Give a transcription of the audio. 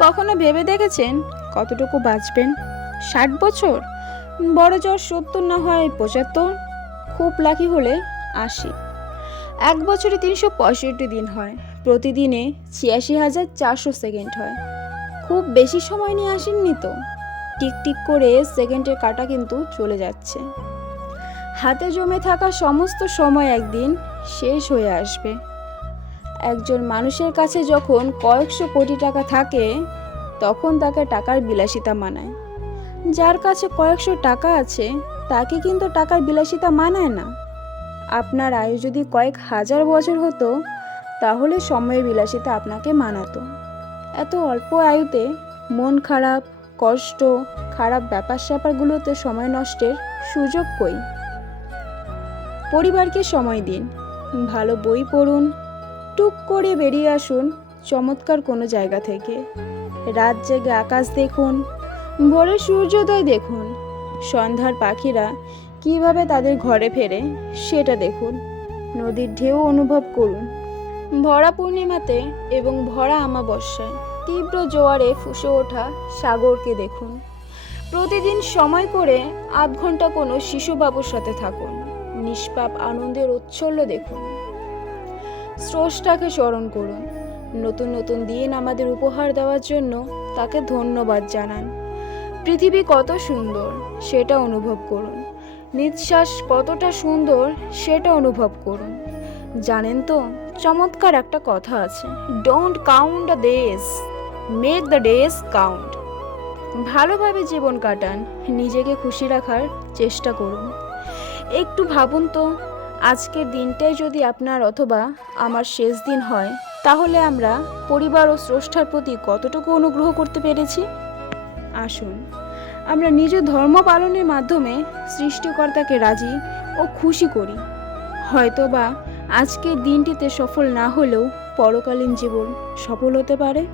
কখনো ভেবে দেখেছেন কতটুকু বাঁচবেন? 60 বছর, বড় জোর 70, না হয় 75, খুব লাকি হলে 80। এক বছরে 365 দিন হয়, প্রতিদিনে 86,400 সেকেন্ড হয়। খুব বেশি সময় নিয়ে আসেননি তো? টিক টিক করে সেকেন্ডের কাঁটা কিন্তু চলে যাচ্ছে। হাতে জমে থাকা সমস্ত সময় একদিন শেষ হয়ে আসবে। একজন মানুষের কাছে যখন কয়েকশো কোটি টাকা থাকে, তখন তাকে টাকার বিলাসিতা মানায়। যার কাছে কয়েকশো টাকা আছে, তাকে কিন্তু টাকার বিলাসিতা মানায় না। আপনার আয়ু যদি কয়েক হাজার বছর হতো, তাহলে সময়ের বিলাসিতা আপনাকে মানাতো। এত অল্প আয়ুতে মন খারাপ, কষ্ট, খারাপ ব্যাপার স্যাপারগুলোতে সময় নষ্টের সুযোগ কই? পরিবারকে সময় দিন, ভালো বই পড়ুন, টুক করে বেরিয়ে আসুন চমৎকার কোনো জায়গা থেকে। রাত জেগে আকাশ দেখুন, ভোরের সূর্যোদয় দেখুন, সন্ধ্যার পাখিরা কিভাবে তাদের ঘরে ফেরে সেটা দেখুন। নদীর ঢেউ অনুভব করুন। ভরা পূর্ণিমাতে এবং ভরা আমাবস্যায় তীব্র জোয়ারে ফুঁসে ওঠা সাগরকে দেখুন। প্রতিদিন সময় করে আধ ঘন্টা কোনো শিশুবাবুর সাথে থাকুন, নিষ্পাপ আনন্দের উচ্ছল্য দেখুন। স্রষ্টাকে স্মরণ করুন, নতুন নতুন দিন আমাদের উপহার দেওয়ার জন্য তাকে ধন্যবাদ জানান। পৃথিবী কত সুন্দর সেটা অনুভব করুন, নিঃশ্বাস কতটা সুন্দর সেটা অনুভব করুন। জানেন তো, চমৎকার একটা কথা আছে, don't count the days, make the days count. ভালোভাবে জীবন কাটান, নিজেকে খুশি রাখার চেষ্টা করুন। একটু ভাবুন তো, আজকের দিনটাই যদি আপনার অথবা আমার শেষ দিন হয়, তাহলে আমরা পরিবার ও স্রষ্টার প্রতি কতটুকু অনুগ্রহ করতে পেরেছি? আসুন আমরা নিজ ধর্ম পালনের মাধ্যমে সৃষ্টিকর্তাকে রাজি ও খুশি করি। হয়তোবা আজকের দিনটিতে সফল না হলেও পরকালীন জীবন সফল হতে পারে।